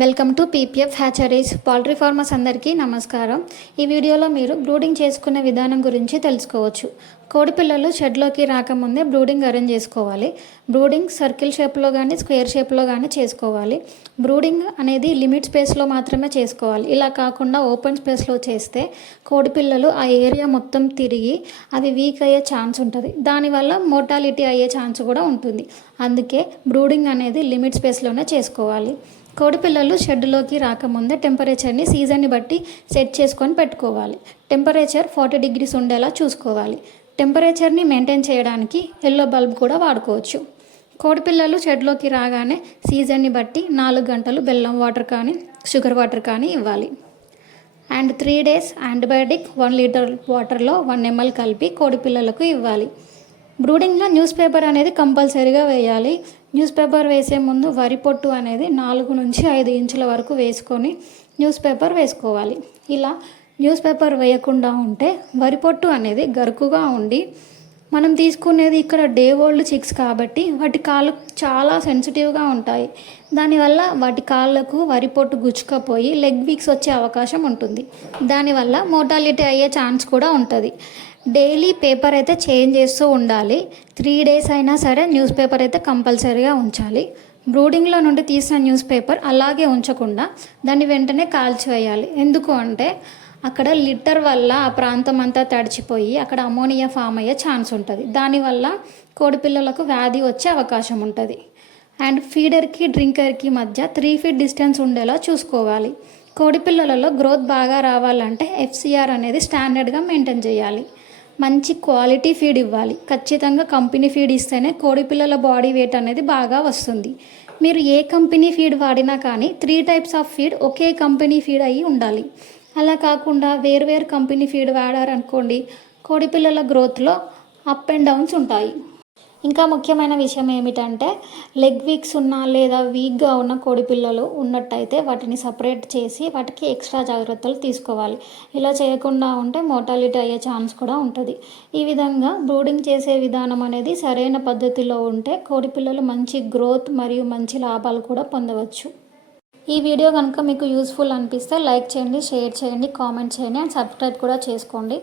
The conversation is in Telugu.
Welcome to PPF hatcheries. Poultry farmers అందరికీ నమస్కారం. ఈ వీడియోలో మీరు బ్రూడింగ్ చేసుకునే విధానం గురించి తెలుసుకోవచ్చు. కోడి పిల్లలు షెడ్లోకి రాకముందే బ్రూడింగ్ అరేంజ్ చేసుకోవాలి. బ్రూడింగ్ సర్కిల్ షేప్లో కానీ స్క్వేర్ షేప్లో కానీ చేసుకోవాలి. బ్రూడింగ్ అనేది లిమిట్ స్పేస్లో మాత్రమే చేసుకోవాలి. ఇలా కాకుండా ఓపెన్ స్పేస్లో చేస్తే కోడి పిల్లలు ఆ ఏరియా మొత్తం తిరిగి అవి వీక్ అయ్యే ఛాన్స్ ఉంటుంది. దానివల్ల మోర్టాలిటీ అయ్యే ఛాన్స్ కూడా ఉంటుంది. అందుకే బ్రూడింగ్ అనేది లిమిట్ స్పేస్లోనే చేసుకోవాలి. కోడి పిల్లలు షెడ్లోకి రాకముందే టెంపరేచర్ని సీజన్ని బట్టి సెట్ చేసుకొని పెట్టుకోవాలి. టెంపరేచర్ 40 degrees ఉండేలా చూసుకోవాలి. టెంపరేచర్ని మెయింటైన్ చేయడానికి ఎల్లో బల్బ్ కూడా వాడుకోవచ్చు. కోడి పిల్లలు షెడ్లోకి రాగానే సీజన్ని బట్టి 4 గంటలు బెల్లం వాటర్ కానీ షుగర్ వాటర్ కానీ ఇవ్వాలి. అండ్ 3 days యాంటీబయాటిక్ 1 liter వాటర్లో 1 ml కలిపి కోడి పిల్లలకు ఇవ్వాలి. బ్రూడింగ్లో న్యూస్ పేపర్ అనేది కంపల్సరీగా వేయాలి. న్యూస్ పేపర్ వేసే ముందు వరి పొట్టు అనేది 4 నుంచి 5 ఇంచుల వరకు వేసుకొని న్యూస్ పేపర్ వేసుకోవాలి. ఇలా న్యూస్ పేపర్ వేయకుండా ఉంటే వరి పొట్టు అనేది గరుకుగా ఉండి మనం తీసుకునేది ఇక్కడ డే ఓల్డ్ చిక్స్ కాబట్టి వాటి కాళ్ళు చాలా సెన్సిటివ్గా ఉంటాయి. దానివల్ల వాటి కాళ్ళకు వరి పొట్టు గుచ్చుకపోయి లెగ్ వీక్స్ వచ్చే అవకాశం ఉంటుంది. దానివల్ల మోర్టాలిటీ అయ్యే ఛాన్స్ కూడా ఉంటుంది. డైలీ పేపర్ అయితే చేంజ్ చేస్తూ ఉండాలి. 3 days అయినా సరే న్యూస్ పేపర్ అయితే కంపల్సరీగా ఉంచాలి. బ్రూడింగ్లో నుండి తీసిన న్యూస్ పేపర్ అలాగే ఉంచకుండా దాన్ని వెంటనే కాల్చివేయాలి. ఎందుకు అంటే అక్కడ లిటర్ వల్ల ఆ ప్రాంతం అంతా తడిచిపోయి అక్కడ అమోనియా ఫామ్ అయ్యే ఛాన్స్ ఉంటుంది. దానివల్ల కోడి పిల్లలకు వ్యాధి వచ్చే అవకాశం ఉంటుంది. అండ్ ఫీడర్కి డ్రింకర్కి మధ్య 3 feet డిస్టెన్స్ ఉండేలా చూసుకోవాలి. కోడి పిల్లలలో గ్రోత్ బాగా రావాలంటే FCR అనేది స్టాండర్డ్గా మెయింటైన్ చేయాలి. మంచి క్వాలిటీ ఫీడ్ ఇవ్వాలి. ఖచ్చితంగా కంపెనీ ఫీడ్ ఇస్తేనే కోడి పిల్లల బాడీ వెయిట్ అనేది బాగా వస్తుంది. మీరు ఏ కంపెనీ ఫీడ్ వాడినా కానీ 3 types of feed okay company feed అయ్యి ఉండాలి. అలా కాకుండా వేరు కంపెనీ ఫీడ్ వాడారనుకోండి కోడి పిల్లల గ్రోత్లో అప్ అండ్ డౌన్స్ ఉంటాయి. ఇంకా ముఖ్యమైన విషయం ఏమిటంటే లెగ్ వీక్స్ ఉన్న లేదా వీక్గా ఉన్న కోడి పిల్లలు ఉన్నట్టయితే వాటిని సపరేట్ చేసి వాటికి ఎక్స్ట్రా జాగ్రత్తలు తీసుకోవాలి. ఇలా చేయకుండా ఉంటే మోర్టాలిటీ అయ్యే ఛాన్స్ కూడా ఉంటుంది. ఈ విధంగా బ్రూడింగ్ చేసే విధానం అనేది సరైన పద్ధతిలో ఉంటే కోడి పిల్లలు మంచి గ్రోత్ మరియు మంచి లాభాలు కూడా పొందవచ్చు. ఈ వీడియో కనుక మీకు యూస్ఫుల్ అనిపిస్తే లైక్ చేయండి, షేర్ చేయండి, కామెంట్ చేయండి అండ్ సబ్స్క్రైబ్ కూడా చేసుకోండి.